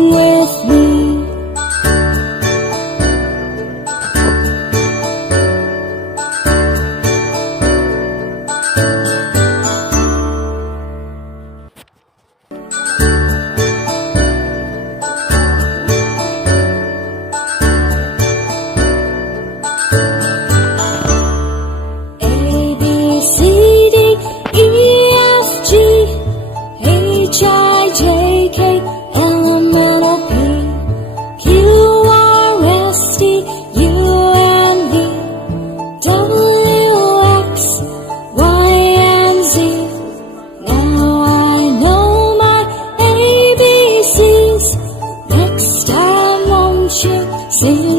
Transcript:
sing with me. A, B, C, D, E, F, G, H, I, J, K, L, M, N, O, P, Q, R, S, T, U, and V, W, X, Y, and Z. Now I know my ABCs. Next time won't you sing